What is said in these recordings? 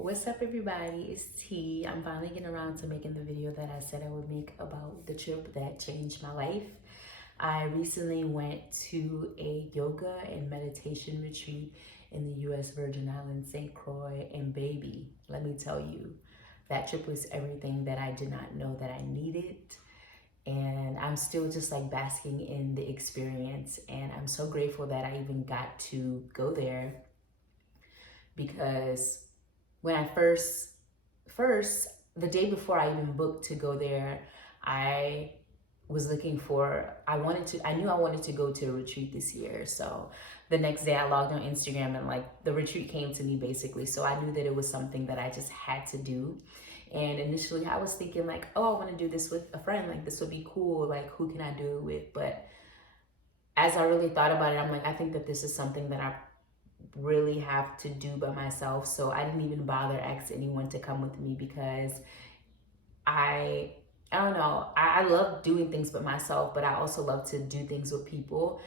What's up, everybody? It's T. I'm finally getting around to making the video that I said I would make about the trip that changed my life. I recently went to a yoga and meditation retreat in the U.S. Virgin Islands, St. Croix, and baby, let me tell you, that trip was everything that I did not know that I needed. And I'm still just like basking in the experience. And I'm so grateful that I even got to go there, because when I first, the day before I even booked to go there, I was looking for, I knew I wanted to go to a retreat this year. So the next day I logged on Instagram and like the retreat came to me basically. So I knew that it was something that I just had to do. And initially I was thinking like, oh, I want to do this with a friend. Like this would be cool. Like who can I do it with? But as I really thought about it, I'm like, I think that this is something that I really have to do by myself. So I didn't even bother asking anyone to come with me, because I don't know, I love doing things by myself, but I also love to do things with people.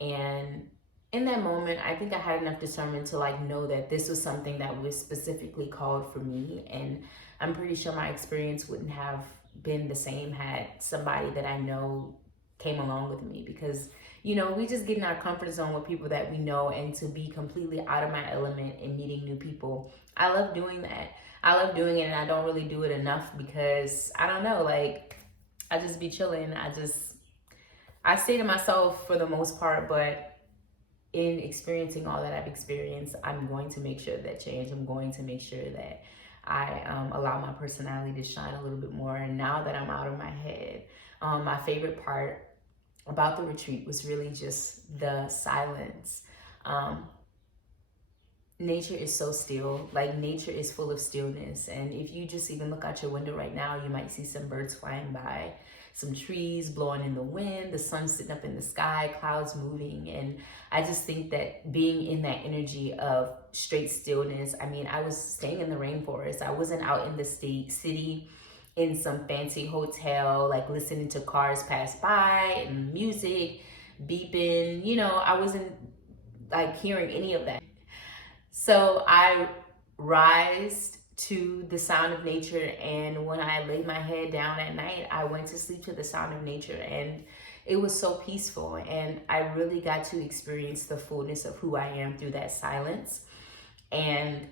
And in that moment, I think I had enough discernment to like know that this was something that was specifically called for me. And I'm pretty sure my experience wouldn't have been the same had somebody that I know came along with me, because you know, we just get in our comfort zone with people that we know, and to be completely out of my element and meeting new people, I love doing that. I love doing it, and I don't really do it enough because I don't know, like I just be chilling. I stay to myself for the most part, but in experiencing all that I've experienced, I'm going to make sure that change. I'm going to make sure that I allow my personality to shine a little bit more. And now that I'm out of my head, my favorite part about the retreat was really just the silence. Nature is so still, like nature is full of stillness. And if you just even look out your window right now, you might see some birds flying by, some trees blowing in the wind, the sun sitting up in the sky, clouds moving. And I just think that being in that energy of straight stillness, I mean, I was staying in the rainforest. I wasn't out in the city in some fancy hotel, like listening to cars pass by and music beeping. You know, I wasn't like hearing any of that. So I rised to the sound of nature, and when I laid my head down at night, I went to sleep to the sound of nature, and it was so peaceful. And I really got to experience the fullness of who I am through that silence. And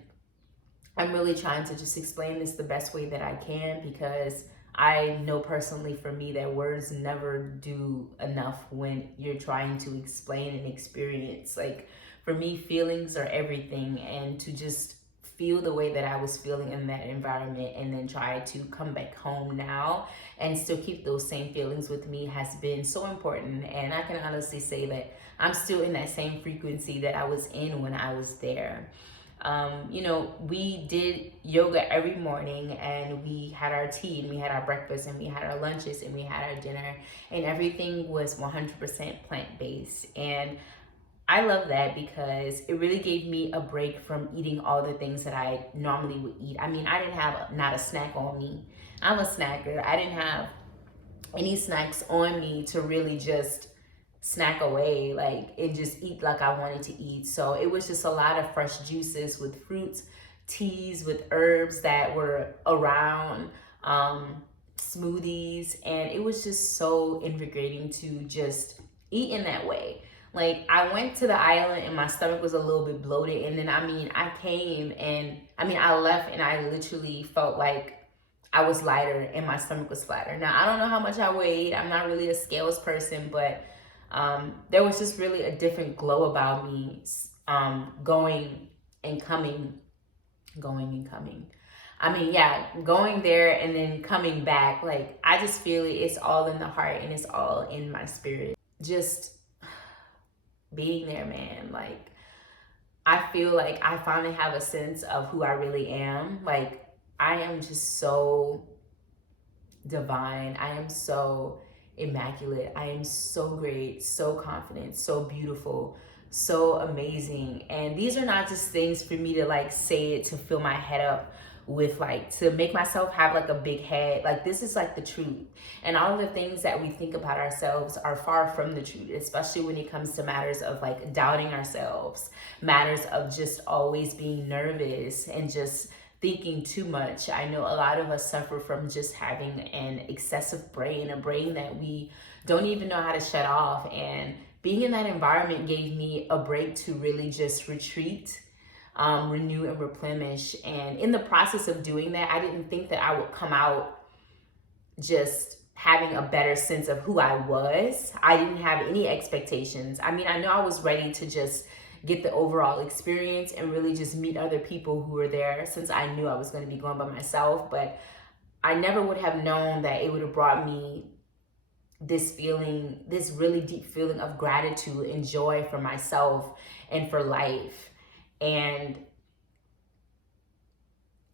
I'm really trying to just explain this the best way that I can, because I know personally for me that words never do enough when you're trying to explain an experience. Like for me, feelings are everything, and to just feel the way that I was feeling in that environment and then try to come back home now and still keep those same feelings with me has been so important. And I can honestly say that I'm still in that same frequency that I was in when I was there. You know, we did yoga every morning, and we had our tea, and we had our breakfast, and we had our lunches, and we had our dinner, and everything was 100% plant-based. And I love that because it really gave me a break from eating all the things that I normally would eat. I mean, I didn't have not a snack on me. I'm a snacker. I didn't have any snacks on me to really just snack away, like, and just eat like I wanted to eat. So it was just a lot of fresh juices with fruits, teas with herbs that were around, smoothies, and it was just so invigorating to just eat in that way. Like I went to the island and my stomach was a little bit bloated, and then I came and I left and I literally felt like I was lighter and my stomach was flatter. Now I don't know how much I weighed. I'm not really a scales person, but there was just really a different glow about me, going and coming. Going there and then coming back. Like I just feel it's all in the heart and it's all in my spirit. Just being there, man. Like I feel like I finally have a sense of who I really am. Like I am just so divine. I am so immaculate. I am so great, so confident, so beautiful, so amazing. And these are not just things for me to like say it to fill my head up with, like to make myself have like a big head. Like this is like the truth. And all of the things that we think about ourselves are far from the truth, especially when it comes to matters of like doubting ourselves, matters of just always being nervous and just thinking too much. I know a lot of us suffer from just having an excessive brain, a brain that we don't even know how to shut off. And being in that environment gave me a break to really just retreat, renew and replenish. And in the process of doing that, I didn't think that I would come out just having a better sense of who I was. I didn't have any expectations. I mean, I know I was ready to just get the overall experience and really just meet other people who were there, since I knew I was going to be going by myself. But I never would have known that it would have brought me this feeling, this really deep feeling of gratitude and joy for myself and for life. And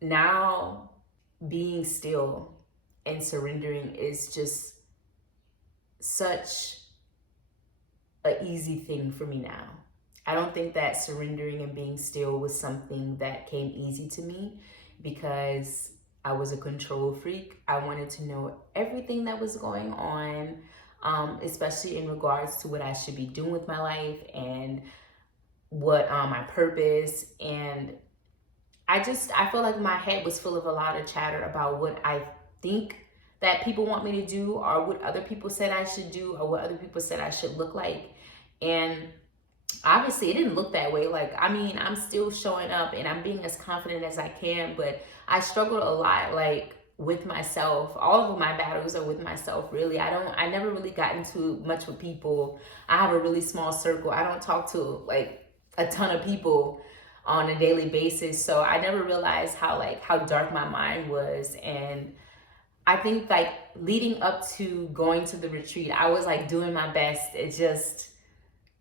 now being still and surrendering is just such an easy thing for me now. I don't think that surrendering and being still was something that came easy to me, because I was a control freak. I wanted to know everything that was going on, especially in regards to what I should be doing with my life and what my purpose. And I feel like my head was full of a lot of chatter about what I think that people want me to do, or what other people said I should do, or what other people said I should look like. And obviously it didn't look that way. Like, I mean, I'm still showing up and I'm being as confident as I can, but I struggled a lot, like, with myself. All of my battles are with myself, really. I never really got into much with people. I have a really small circle. I don't talk to like a ton of people on a daily basis. So I never realized how dark my mind was. And I think, like, leading up to going to the retreat, I was like doing my best at just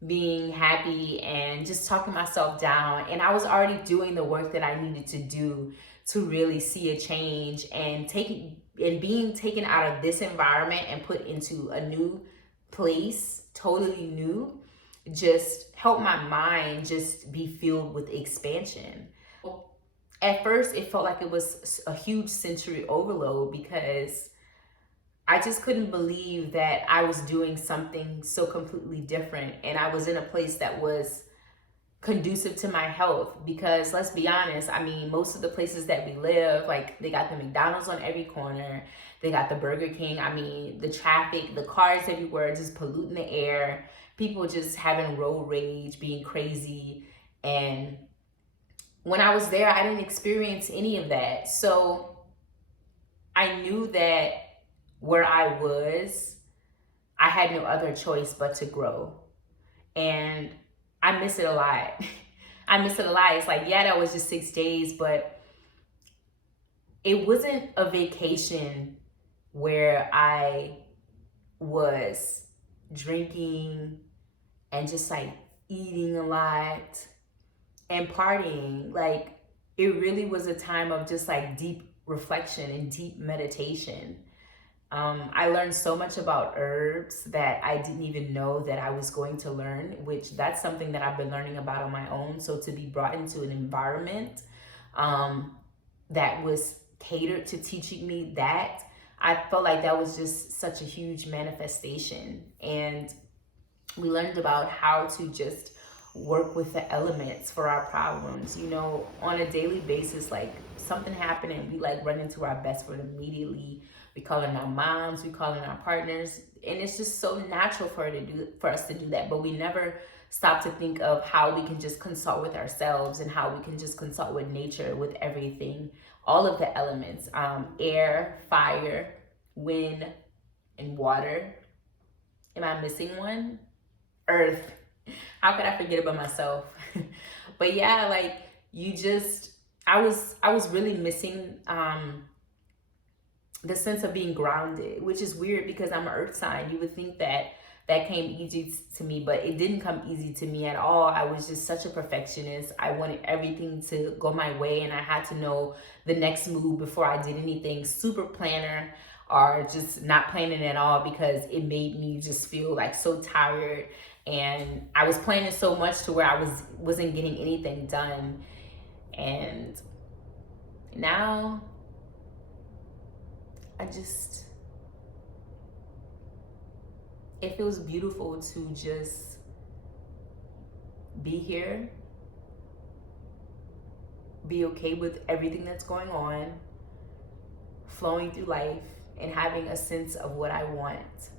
being happy and just talking myself down. And I was already doing the work that I needed to do to really see a change, and being taken out of this environment and put into a new place, totally new, just helped my mind just be filled with expansion. At first, it felt like it was a huge sensory overload, because I just couldn't believe that I was doing something so completely different, and I was in a place that was conducive to my health. Because let's be honest, I mean, most of the places that we live, like, they got the McDonald's on every corner, they got the Burger King. I mean, the traffic, the cars everywhere, just polluting the air, people just having road rage, being crazy. And when I was there, I didn't experience any of that. So I knew that where I was, I had no other choice but to grow. And I miss it a lot. I miss it a lot. It's like, yeah, that was just 6 days, but it wasn't a vacation where I was drinking and just like eating a lot and partying. Like, it really was a time of just like deep reflection and deep meditation. I learned so much about herbs that I didn't even know that I was going to learn, which that's something that I've been learning about on my own. So to be brought into an environment that was catered to teaching me that, I felt like that was just such a huge manifestation. And we learned about how to just work with the elements for our problems, you know, on a daily basis. Like, something happened and we like run into our best friend immediately. We call in our moms, we call in our partners, and it's just so natural for us to do that. But we never stop to think of how we can just consult with ourselves, and how we can just consult with nature, with everything, all of the elements, air, fire, wind, and water. Am I missing one? Earth. How could I forget about myself? But yeah, like, I was really missing the sense of being grounded, which is weird because I'm an earth sign. You would think that came easy to me, but it didn't come easy to me at all. I was just such a perfectionist. I wanted everything to go my way, and I had to know the next move before I did anything. Super planner, or just not planning at all, because it made me just feel like so tired. And I was planning so much to where I wasn't getting anything done. And now it feels beautiful to just be here, be okay with everything that's going on, flowing through life, and having a sense of what I want,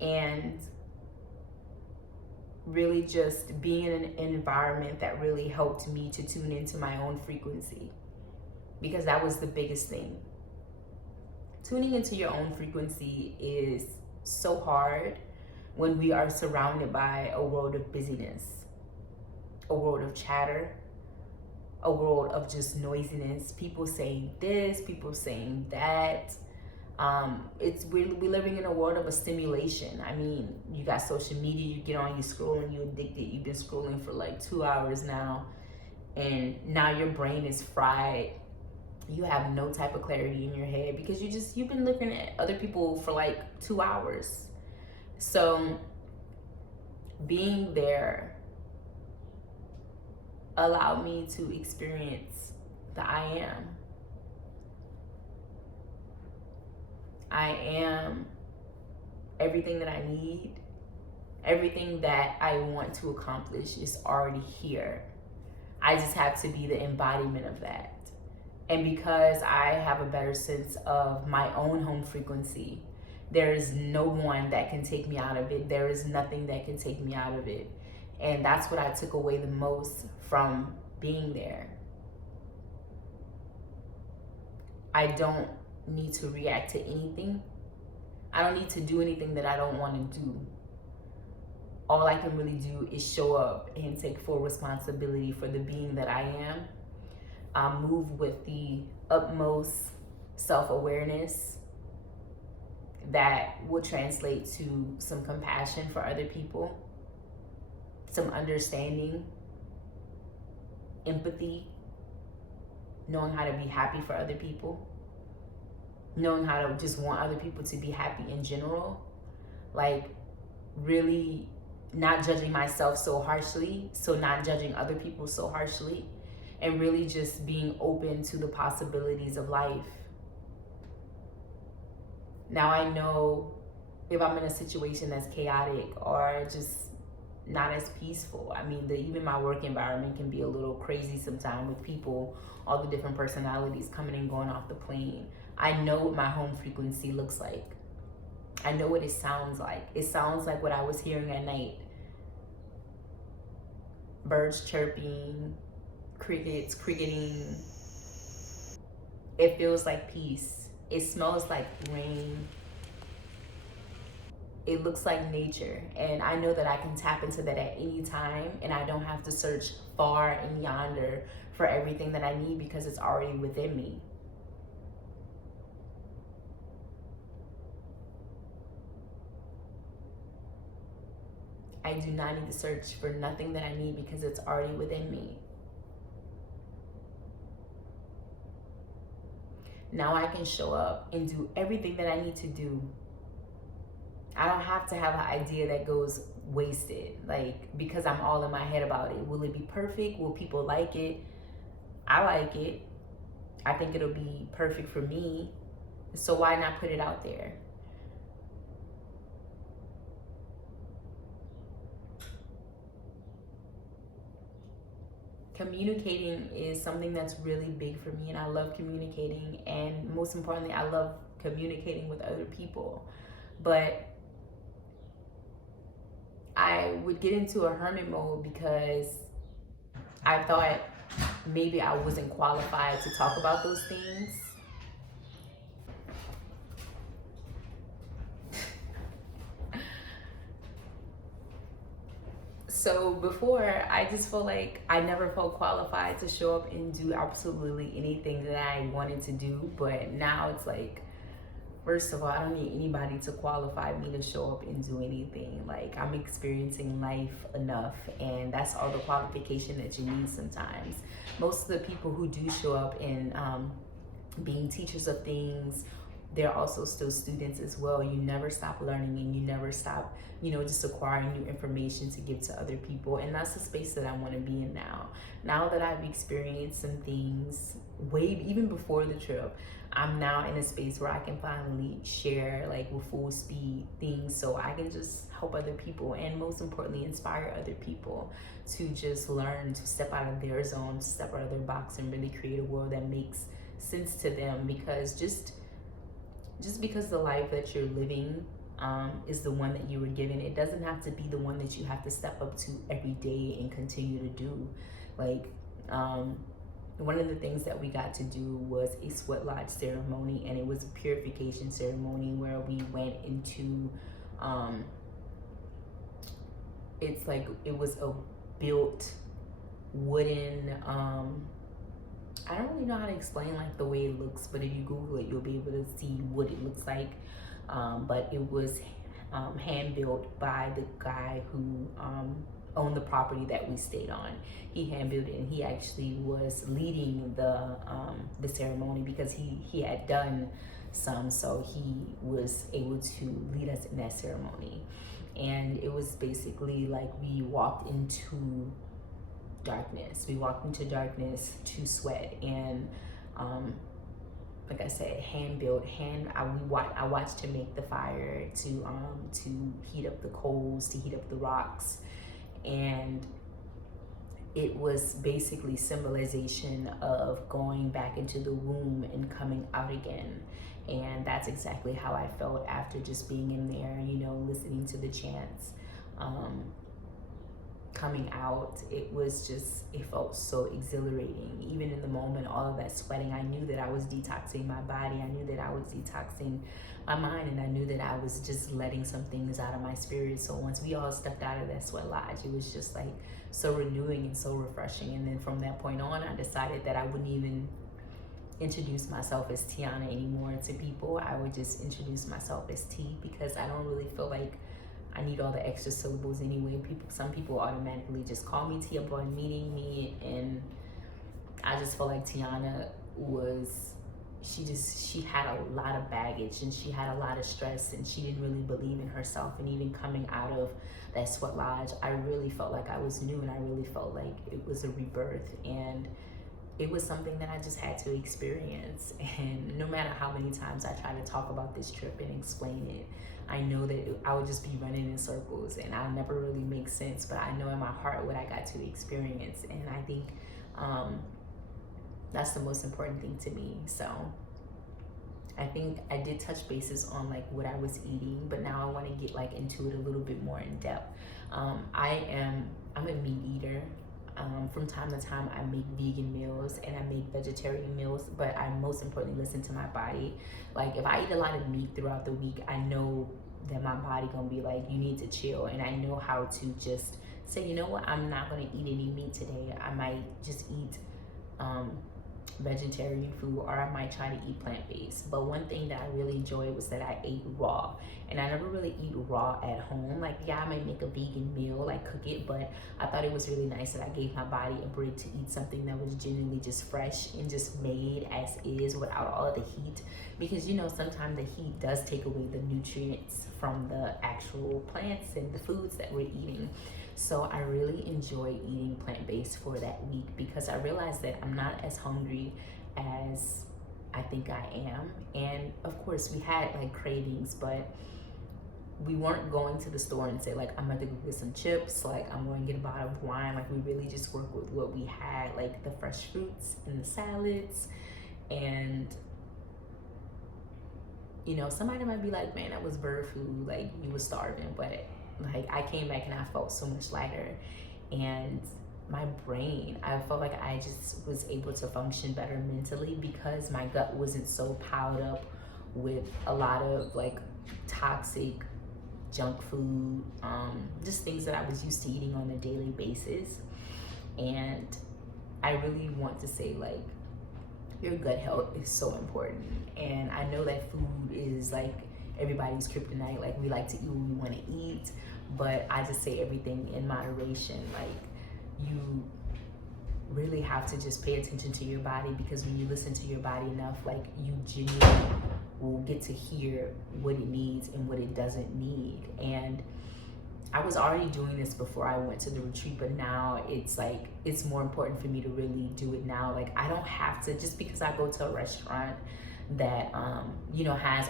and really just being in an environment that really helped me to tune into my own frequency, because that was the biggest thing. Tuning into your own frequency is so hard when we are surrounded by a world of busyness, a world of chatter, a world of just noisiness, people saying this, people saying that. We're living in a world of a stimulation. I mean, you got social media, you get on, you scrolling, you addicted, you've been scrolling for like 2 hours now, and now your brain is fried. You have no type of clarity in your head because you've been looking at other people for like 2 hours. So being there allowed me to experience the I am. I am everything that I need. Everything that I want to accomplish is already here. I just have to be the embodiment of that. And because I have a better sense of my own home frequency, there is no one that can take me out of it. There is nothing that can take me out of it. And that's what I took away the most from being there. I don't need to react to anything. I don't need to do anything that I don't want to do. All I can really do is show up and take full responsibility for the being that I am. Move with the utmost self-awareness that will translate to some compassion for other people, some understanding, empathy, knowing how to be happy for other people, knowing how to just want other people to be happy in general, like really not judging myself so harshly, so not judging other people so harshly, and really just being open to the possibilities of life. Now I know if I'm in a situation that's chaotic or just not as peaceful. I mean, even my work environment can be a little crazy sometimes with people, all the different personalities coming and going off the plane. I know what my home frequency looks like. I know what it sounds like. It sounds like what I was hearing at night. Birds chirping, crickets cricketing. It feels like peace. It smells like rain. It looks like nature. And I know that I can tap into that at any time, and I don't have to search far and yonder for everything that I need because it's already within me. I do not need to search for nothing that I need because it's already within me. Now I can show up and do everything that I need to do. I don't have to have an idea that goes wasted, like, because I'm all in my head about it. Will it be perfect? Will people like it? I like it. I think it'll be perfect for me. So why not put it out there? Communicating is something that's really big for me, and I love communicating, and most importantly, I love communicating with other people. But I would get into a hermit mode because I thought maybe I wasn't qualified to talk about those things. So before, I just felt like I never felt qualified to show up and do absolutely anything that I wanted to do. But now it's like, first of all, I don't need anybody to qualify me to show up and do anything. Like, I'm experiencing life enough, and that's all the qualification that you need sometimes. Most of the people who do show up in being teachers of things they're also still students as well. You never stop learning, and you never stop, just acquiring new information to give to other people. And that's the space that I want to be in now. Now that I've experienced some things even before the trip, I'm now in a space where I can finally share, like, with full speed things, so I can just help other people, and most importantly, inspire other people to just learn to step out of their zone, step out of their box, and really create a world that makes sense to them. Because just because the life that you're living is the one that you were given, it doesn't have to be the one that you have to step up to every day and continue to do. Like, one of the things that we got to do was a sweat lodge ceremony, and it was a purification ceremony where we went into, it's like, it was a built wooden, I don't really know how to explain like the way it looks, but if you Google it, you'll be able to see what it looks like. But it was hand built by the guy who owned the property that we stayed on. He hand built it, and he actually was leading the ceremony because he had done some, so he was able to lead us in that ceremony. And it was basically like we walked into darkness. We walked into darkness to sweat, and like I said, hand built. I watched him make the fire to heat up the coals, to heat up the rocks, and it was basically symbolization of going back into the womb and coming out again. And that's exactly how I felt after just being in there, listening to the chants. Coming out, it felt so exhilarating. Even in the moment, all of that sweating, I knew that I was detoxing my body, I knew that I was detoxing my mind, and I knew that I was just letting some things out of my spirit. So once we all stepped out of that sweat lodge, it was just like so renewing and so refreshing. And then from that point on, I decided that I wouldn't even introduce myself as Tiana anymore to people. I would just introduce myself as T, because I don't really feel like I need all the extra syllables anyway. Some people automatically just call me T upon meeting me, and I just feel like Tiana she had a lot of baggage, and she had a lot of stress, and she didn't really believe in herself. And even coming out of that sweat lodge, I really felt like I was new, and I really felt like it was a rebirth, and it was something that I just had to experience. And no matter how many times I try to talk about this trip and explain it, I know that I would just be running in circles, and I'll never really make sense. But I know in my heart what I got to experience, and I think that's the most important thing to me. So I think I did touch bases on like what I was eating, but now I want to get like into it a little bit more in depth. I'm a meat eater. From time to time, I make vegan meals and I make vegetarian meals, but I most importantly listen to my body. Like, if I eat a lot of meat throughout the week, I know that my body gonna be like, you need to chill, and I know how to just say, you know what, I'm not gonna eat any meat today. I might just eat vegetarian food, or I might try to eat plant-based. But one thing that I really enjoyed was that I ate raw, and I never really eat raw at home. Like, yeah, I might make a vegan meal, like cook it, but I thought it was really nice that I gave my body a break to eat something that was genuinely just fresh and just made as is without all of the heat, because sometimes the heat does take away the nutrients from the actual plants and the foods that we're eating. So I really enjoy eating plant-based for that week, because I realized that I'm not as hungry as I think I am. And of course we had like cravings, but we weren't going to the store and say like, I'm going to go get some chips, like I'm going to get a bottle of wine. Like, we really just worked with what we had, like the fresh fruits and the salads. And somebody might be like, man, that was bird food, like you was starving. But like, I came back and I felt so much lighter, and my brain, I felt like I just was able to function better mentally, because my gut wasn't so piled up with a lot of like toxic junk food, just things that I was used to eating on a daily basis. And I really want to say, like, your gut health is so important. And I know that food is like everybody's kryptonite. Like, we like to eat what we want to eat, but I just say everything in moderation. Like, you really have to just pay attention to your body, because when you listen to your body enough, like, you genuinely will get to hear what it needs and what it doesn't need. And I was already doing this before I went to the retreat, but now it's like, it's more important for me to really do it now. Like, I don't have to, just because I go to a restaurant that you know, has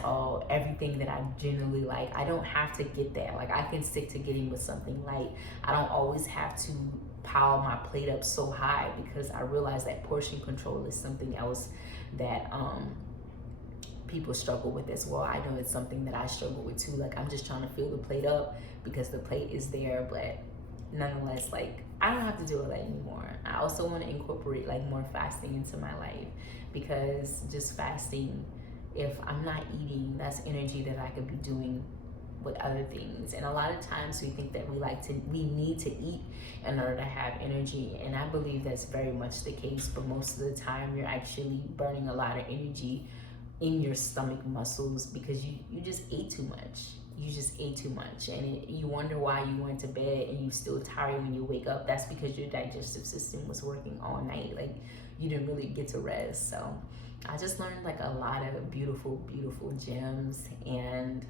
everything that I generally like, I don't have to get that. Like, I can stick to getting with something light. I don't always have to pile my plate up so high, because I realize that portion control is something else that people struggle with as well. I know it's something that I struggle with too. Like, I'm just trying to fill the plate up because the plate is there, but nonetheless, like, I don't have to do all that anymore. I also want to incorporate like more fasting into my life, because just fasting, if I'm not eating, that's energy that I could be doing with other things. And a lot of times we think that we need to eat in order to have energy, and I believe that's very much the case, but most of the time you're actually burning a lot of energy in your stomach muscles, because you just ate too much. You just ate too much, and you wonder why you went to bed and you still tired when you wake up. That's because your digestive system was working all night. Like, you didn't really get to rest. So I just learned like a lot of beautiful gems, and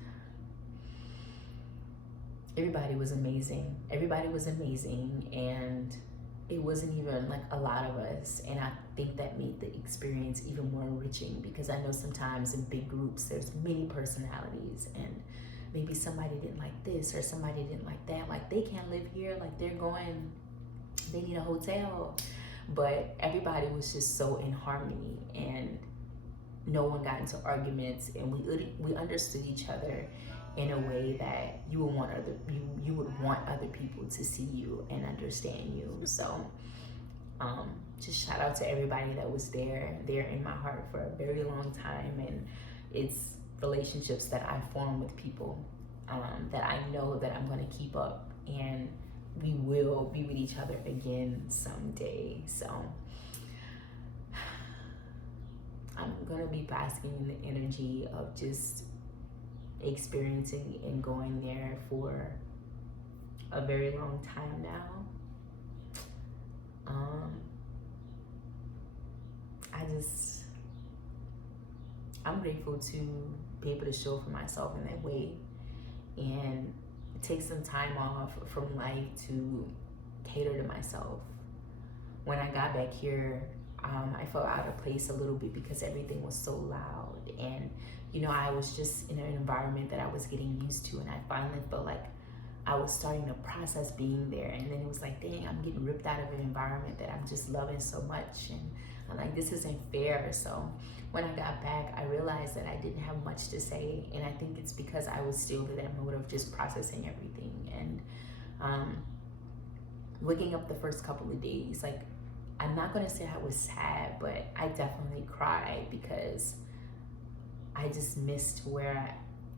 everybody was amazing. And it wasn't even like a lot of us, and I think that made the experience even more enriching, because I know sometimes in big groups there's many personalities, and maybe somebody didn't like this or somebody didn't like that, like they can't live here, like they need a hotel. But everybody was just so in harmony, and no one got into arguments, and we understood each other in a way that you would want other people to see you and understand you. So just shout out to everybody that was there. They're in my heart for a very long time, and it's relationships that I form with people that I know that I'm going to keep up, and we will be with each other again someday. So I'm going to be basking in the energy of just experiencing and going there for a very long time now. I'm grateful to be able to show for myself in that way, and take some time off from life to cater to myself. When I got back here, I felt out of place a little bit, because everything was so loud, and you know, I was just in an environment that I was getting used to, and I finally felt like I was starting to process being there. And then it was like, dang, I'm getting ripped out of an environment that I'm just loving so much, and I'm like, this isn't fair. So when I got back, I realized that I didn't have much to say, and I think it's because I was still in that mode of just processing everything. And waking up the first couple of days, like, I'm not gonna say I was sad, but I definitely cried, because I just missed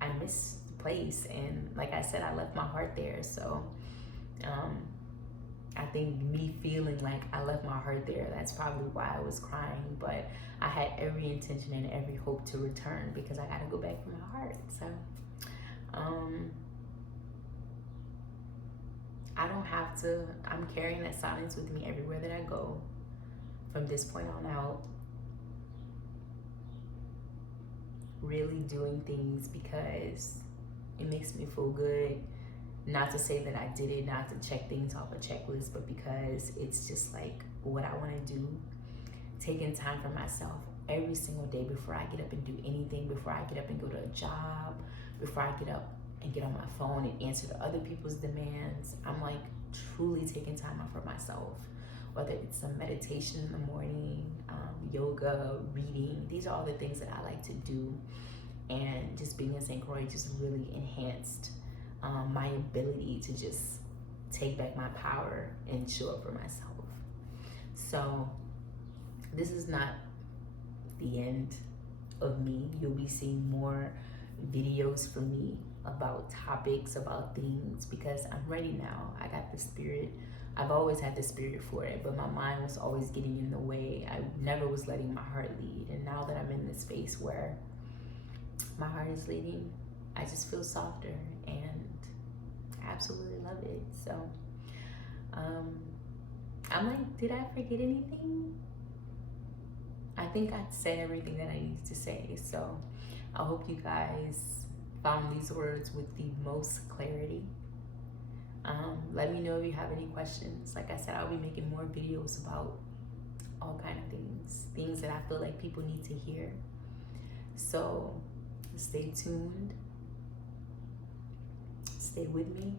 I missed the place, and like I said, I left my heart there. So I think me feeling like I left my heart there, that's probably why I was crying. But I had every intention and every hope to return, because I gotta go back for my heart. So I don't have to, I'm carrying that silence with me everywhere that I go from this point on out. Really doing things because it makes me feel good. Not to say that I did it, not to check things off a checklist, but because it's just like what I want to do. Taking time for myself every single day before I get up and do anything, before I get up and go to a job, before I get up and get on my phone and answer to other people's demands. I'm like truly taking time out for myself, whether it's some meditation in the morning, yoga, reading. These are all the things that I like to do. And just being in St. Croix just really enhanced my ability to just take back my power and show up for myself. So this is not the end of me. You'll be seeing more videos from me about topics, about things, because I'm ready now. I got the spirit. I've always had the spirit for it, but my mind was always getting in the way. I never was letting my heart lead. And now that I'm in this space where my heart is leading, I just feel softer, and I absolutely love it. So I'm like, did I forget anything? I think I said everything that I needed to say. So I hope you guys found these words with the most clarity. Let me know if you have any questions. Like I said, I'll be making more videos about all kind of things that I feel like people need to hear. So stay tuned, stay with me,